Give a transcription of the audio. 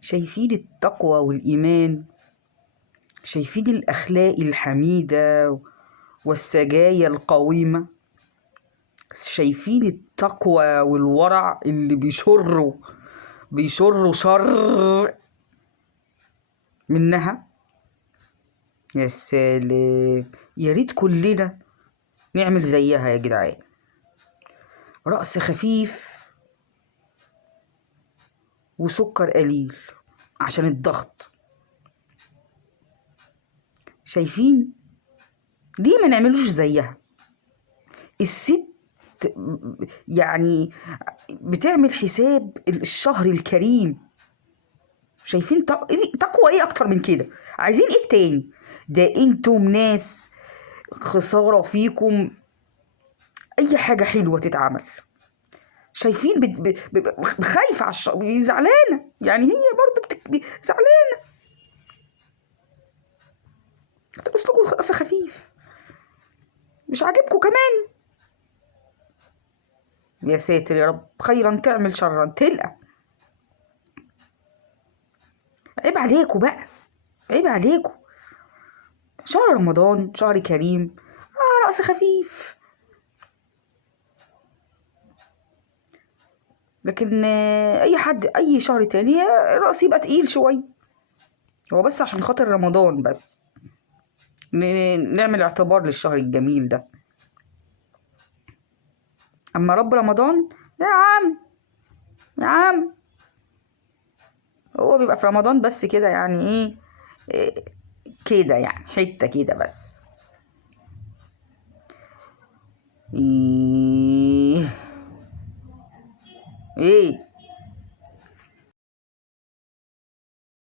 شايفين التقوى والإيمان، شايفين الأخلاق الحميدة والسجايا القويمة، شايفين التقوى والورع اللي بيشروا شر منها. يا سلام، يا ريت كلنا نعمل زيها يا جدعان. رأس خفيف وسكر قليل عشان الضغط. شايفين؟ ليه ما نعملوش زيها؟ الست يعني بتعمل حساب الشهر الكريم. شايفين تقوى ايه اكتر من كده؟ عايزين ايه تاني؟ ده انتم ناس خسارة فيكم اي حاجة حلوة تتعمل. شايفين خايفة على زعلانة، يعني هي برضو زعلانة. تقصلكوا رأس خفيف مش عاجبكوا كمان. يا ساتر يا رب، خيرا تعمل شرا تلقى. عيب عليكوا بقى، عيب عليكوا. شهر رمضان شهر كريم، رأس خفيف. لكن اي حد اي شهر تاني رأسي يبقى تقيل شوية. هو بس عشان خاطر رمضان بس نعمل اعتبار للشهر الجميل ده. اما رب رمضان يا عم، يا عم هو بيبقى في رمضان بس كده، يعني إيه كده، يعني حتة كده بس. ايه